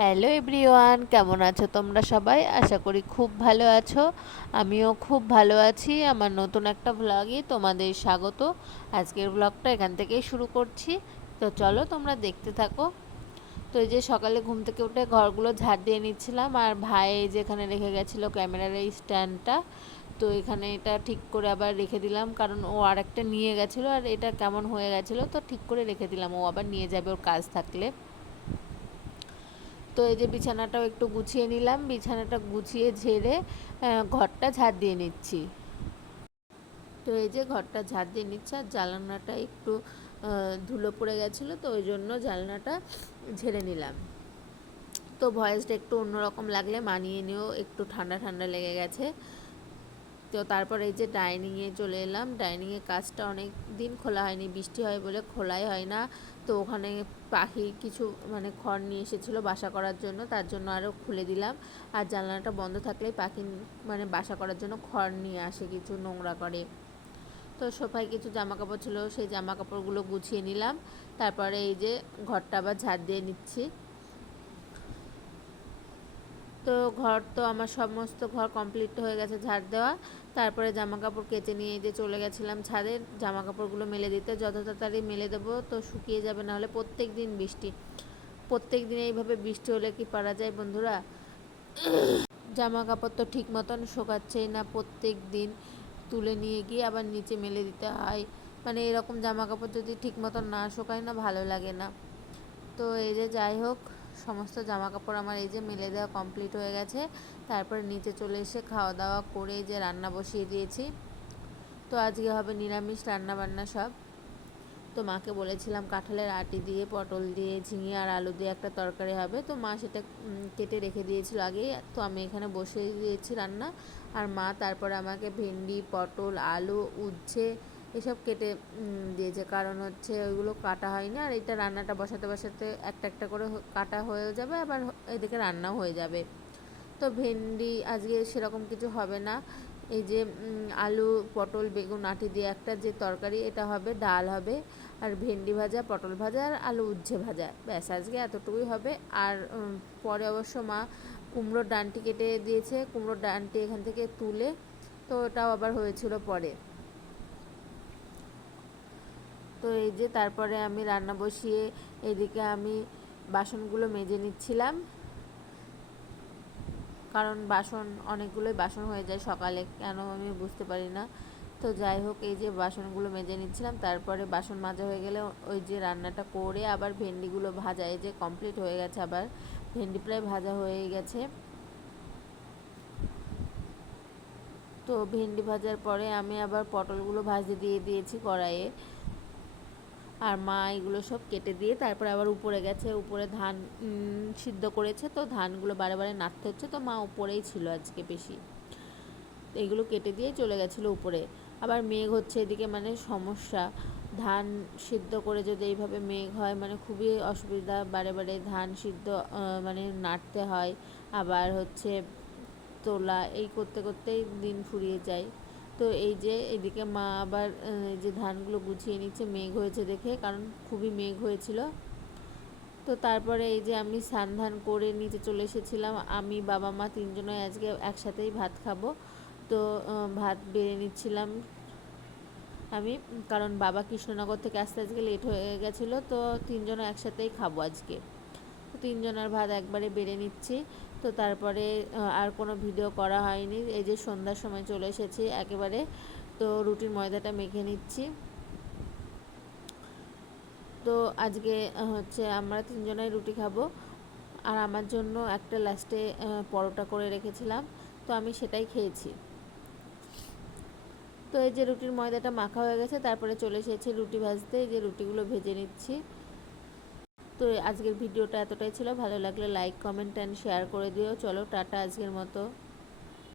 Hello everyone, কেমন আছো তোমরা সবাই? আশা করি খুব ভালো আছো। আমিও খুব ভালো আছি। আমার নতুন একটা ভ্লগে তোমাদের স্বাগত। আজকের ভ্লগটা এখান থেকেই শুরু করছি। তো চলো তোমরা দেখতে থাকো। তো এই যে সকালে ঘুম থেকে উঠে ঘরগুলো ঝাড় দিয়ে নিচ্ছিলাম, আর ভাই যেখানে রেখে গেছিলো ক্যামেরার এই স্ট্যান্ডটা, তো এখানে এটা ঠিক করে আবার রেখে দিলাম, কারণ ও আর একটা নিয়ে গেছিলো আর এটা কেমন হয়ে গেছিলো, তো ঠিক করে রেখে দিলাম, ও আবার নিয়ে যাবে ওর কাজ থাকলে। তো এই যে বিছানাটাও একটু গুছিয়ে নিলাম, বিছানাটা গুছিয়ে ঝেড়ে ঘরটা ঝাড় দিয়ে নিচ্ছি। তো এই যে ঘরটা ঝাড় দিয়ে নিচ্ছে, আর জানলাটা একটু ধুলো পড়ে গেছিলো, তো ওই জন্য জানলাটা ঝেড়ে নিলাম। তো ভয়েসটা একটু অন্যরকম লাগলে মানিয়ে নিও, একটু ঠান্ডা ঠান্ডা লেগে গেছে। তো তারপর এই যে ডাইনিংয়ে চলে এলাম। ডাইনিংয়ে কাজটা অনেক দিন খোলা হয়নি, বৃষ্টি হয় বলে খোলাই হয় না। তো ওখানে পাখি কিছু মানে খড় নিয়ে এসেছিলো বাসা করার জন্য, তার জন্য আরও খুলে দিলাম। আর জানলাটা বন্ধ থাকলেই পাখি মানে বাসা করার জন্য খড় নিয়ে আসে, কিছু নোংরা করে। তো সোফায় কিছু জামা কাপড় ছিল, সেই জামা কাপড়গুলো গুছিয়ে নিলাম। তারপরে এই যে ঘরটা আবার ঝাড় দিয়ে নিচ্ছি। তো ঘর তো আমার সমস্ত ঘর কমপ্লিট হয়ে গেছে ঝাড় দেওয়া। তারপরে জামা কাপড় কেচে নিয়ে যে চলে গেছিলাম ছাদে জামা কাপড়গুলো মেলে দিতে। যত তাড়াতাড়ি মেলে দেবো তো শুকিয়ে যাবে, নাহলে প্রত্যেক দিন বৃষ্টি, প্রত্যেক দিন এইভাবে বৃষ্টি হলে কি পারা যায় বন্ধুরা? জামা কাপড় তো ঠিক মতন শোকাচ্ছেই না, প্রত্যেক দিন তুলে নিয়ে গিয়ে আবার নিচে মেলে দিতে হয়। মানে এরকম জামা কাপড় যদি ঠিক মতন না শোকায় না, ভালো লাগে না। তো এই যে যাই হোক, সমস্ত জামা কাপড় আমার এই যে মেলে দেওয়া কমপ্লিট হয়ে গেছে। তারপরে নিচে চলে এসে খাওয়া দাওয়া করে যে রান্না বসিয়ে দিয়েছি। তো আজকে হবে নিরামিষ রান্না বান্না সব। তো মাকে বলেছিলাম কাঁঠালের আটি দিয়ে, পটল দিয়ে, ঝিঙে আর আলু দিয়ে একটা তরকারি হবে। তো মা সেটা কেটে রেখে দিয়েছিল আগেই। তো আমি এখানে বসিয়ে দিয়েছি রান্না। আর মা তারপরে আমাকে ভেন্ডি, পটল, আলু, উচ্ছে এসব কেটে দিয়েছে, কারণ হচ্ছে ওইগুলো কাটা হয়নি। আর এটা রান্নাটা বসাতে বসাতে একটা একটা করে কাটা হয়েও যাবে, আবার এদিকে রান্নাও হয়ে যাবে। তো ভেন্ডি আজকে সেরকম কিছু হবে না। এই যে আলু, পটল, বেগুন আটি দিয়ে একটা যে তরকারি, এটা হবে, ডাল হবে, আর ভেন্ডি ভাজা, পটল ভাজা আর আলু উচ্ছে ভাজা, ব্যাস আজকে এতটুকুই হবে। আর পরে অবশ্য মা কুমড়োর ডাঁটি কেটে দিয়েছে, কুমড়োর ডাঁটি এখান থেকে তুলে, তো ওটাও আবার হয়েছিল পরে। তো এই যে তারপরে আমি রান্না বসিয়ে এদিকে আমি বাসনগুলো মেজে নিচ্ছিলাম, কারণ বাসন অনেকগুলোই বাসন হয়ে যায় সকালে, কেন আমি বুঝতে পারি না। তো যাই হোক, এই যে বাসনগুলো মেজে নিচ্ছিলাম। তারপরে বাসন মাজা হয়ে গেলে ওই যে রান্নাটা করে আবার ভেন্ডিগুলো ভাজা, এই যে কমপ্লিট হয়ে গেছে, আবার ভেন্ডি প্রায় ভাজা হয়ে গেছে। তো ভেন্ডি ভাজার পরে আমি আবার পটলগুলো ভাজতে দিয়ে দিয়েছি কড়াইয়ে। আর মা এগুলো সব কেটে দিয়ে তারপরে আবার উপরে গেছে, উপরে ধান সিদ্ধ করেছে, তো ধানগুলো বারে বারে নাড়তে হচ্ছে, তো মা উপরেই ছিল আজকে বেশি। এগুলো কেটে দিয়ে চলে গেছিলো উপরে। আবার মেঘ হচ্ছে এদিকে, মানে সমস্যা, ধান সিদ্ধ করে যদি এইভাবে মেঘ হয় মানে খুবই অসুবিধা, বারে বারে ধান সিদ্ধ মানে নাড়তে হয়, আবার হচ্ছে তোলা, এই করতে করতেই দিন ফুরিয়ে যায়। তো এই যে এদিকে মা আবার এই যে ধানগুলো গুছিয়ে নিচ্ছে মেঘ হয়েছে দেখে, কারণ খুবই মেঘ হয়েছিল। তো তারপরে এই যে আমি স্নান ধান করে নিচে চলে এসেছিলাম, আমি বাবা মা তিনজনে আজকে একসাথেই ভাত খাবো। তো ভাত বেড়ে নিচ্ছিলাম আমি, কারণ বাবা কৃষ্ণনগর থেকে আসতে আজকে লেট হয়ে গেছিলো, তো তিনজনে একসাথেই খাবো আজকে। তো তিনজনের ভাত একবারে বেড়ে নিচ্ছি। তো তারপরে আর কোনো ভিডিও করা হয়নি। এই যে সন্ধ্যার সময় চলে এসেছি একেবারে। তো রুটির ময়দাটা মেখে নিচ্ছি। তো আজকে হচ্ছে আমরা তিনজনাই রুটি খাবো, আর আমার জন্য একটা লাস্টে পরোটা করে রেখেছিলাম, তো আমি সেটাই খেয়েছি। তো এই যে রুটির ময়দাটা মাখা হয়ে গেছে, তারপরে চলে এসেছি রুটি ভাজতে, এই যে রুটিগুলো ভেজে নিচ্ছি। তো আজকের ভিডিওটা এতটাই ছিল, ভালো লাগলে লাইক, কমেন্ট অ্যান্ড শেয়ার করে দিও। চলো টাটা আজকের মতো।